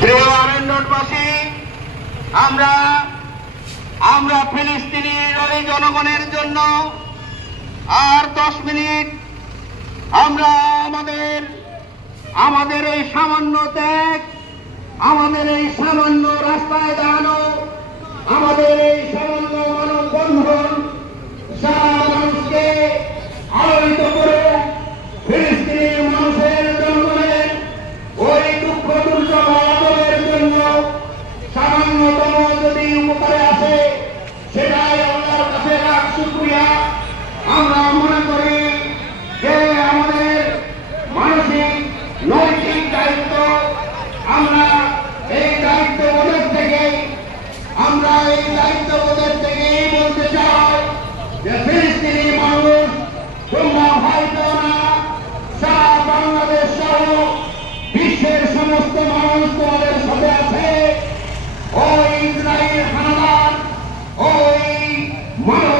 প্রিয় আমেন্ডবাসী, আমরা ফিলিস্তিনের ওই জনগণের জন্য আর 10 মিনিট আমরা আমাদের এই সামান্য ত্যাগ, আমাদের এই সামান্য রাস্তায় দাঁড়ানো, আমাদের এই সামান্য মানববন্ধন সারা মানুষকে আলোড়িত করে ফিলিস্তিনের মানুষের জনগণের ওই দুঃখ দুর্যোগ আদরের জন্য সামান্যতম যদি উপকারে আসে সেটাই আল্লাহর কাছে লাখ শুকরিয়া। আমরা মনে করি যে আমাদের মানসিক নৈতিক দায়িত্ব, আমরা এই দায়িত্ববোধের থেকেই বলতে চাই যে ফিলিস্তিনি মানুষ তোমরা ভয় পেও না, সারা বাংলাদেশ সহ বিশ্বের সমস্ত মানুষ তোমাদের সাথে আছে। ওই ইসরায়েল হানাদার, ওই মানব